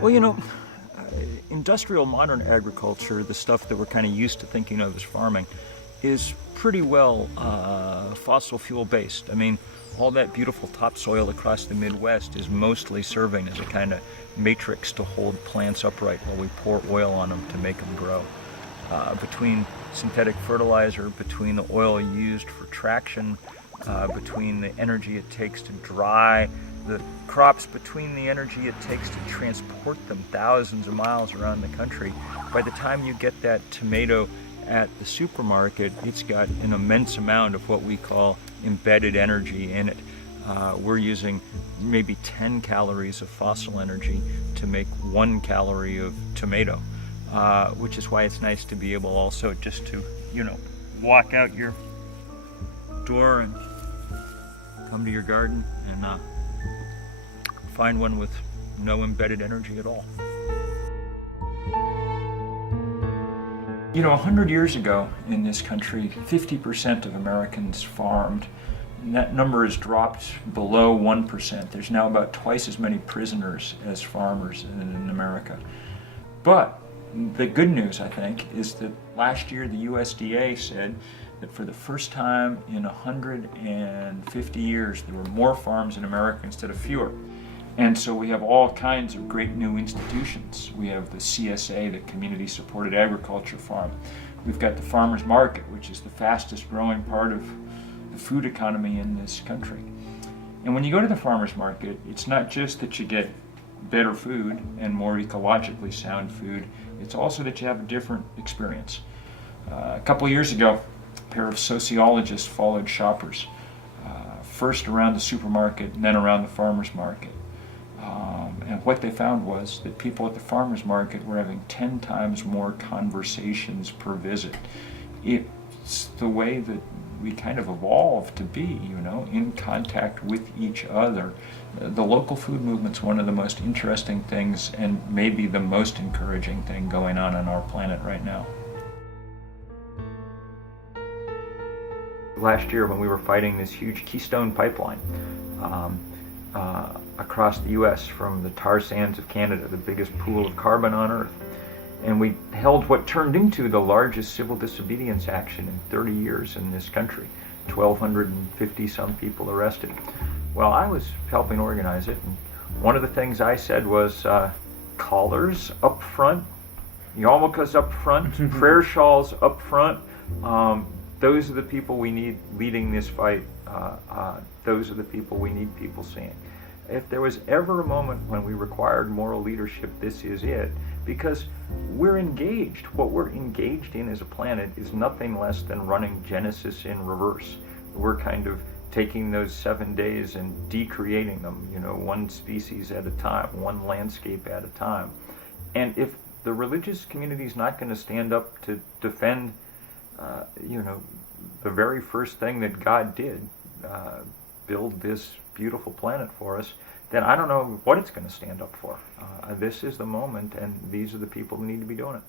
Well, uh, industrial modern agriculture, the stuff that we're kind of used to thinking of as farming, is pretty well fossil fuel based. I mean, all that beautiful topsoil across the Midwest is mostly serving as a kind of matrix to hold plants upright while we pour oil on them to make them grow. Between synthetic fertilizer, between the oil used for traction, between the energy it takes to dry the crops, between the energy it takes to transport them thousands of miles around the country, by the time you get that tomato at the supermarket, it's got an immense amount of what we call embedded energy in it. We're using maybe 10 calories of fossil energy to make 1 calorie of tomato, which is why it's nice to be able also just to, walk out your door and come to your garden and find one with no embedded energy at all. 100 years ago in this country, 50% of Americans farmed. And that number has dropped below 1%. There's now about twice as many prisoners as farmers in America. But the good news, I think, is that last year the USDA said that for the first time in 150 years, there were more farms in America instead of fewer. And so we have all kinds of great new institutions. We have the CSA, the Community Supported Agriculture Farm. We've got the farmers market, which is the fastest growing part of the food economy in this country. And when you go to the farmers market, it's not just that you get better food and more ecologically sound food, it's also that you have a different experience. A couple of years ago, a pair of sociologists followed shoppers, first around the supermarket and then around the farmers market. And what they found was that people at the farmers market were having 10 times more conversations per visit. It's the way that we kind of evolved to be, in contact with each other. The local food movement's one of the most interesting things and maybe the most encouraging thing going on our planet right now. Last year when we were fighting this huge Keystone pipeline, across the U.S. from the tar sands of Canada, the biggest pool of carbon on Earth. And we held what turned into the largest civil disobedience action in 30 years in this country. 1,250 some people arrested. Well, I was helping organize it, and one of the things I said was collars up front, yarmulkes up front, prayer shawls up front. Those are the people we need leading this fight. Those are the people we need people seeing. If there was ever a moment when we required moral leadership, this is it, because we're engaged. What we're engaged in as a planet is nothing less than running Genesis in reverse. We're kind of taking those 7 days and decreating them, one species at a time, one landscape at a time. And if the religious community is not going to stand up to defend, the very first thing that God did, build this beautiful planet for us, then I don't know what it's going to stand up for. This is the moment, and these are the people who need to be doing it.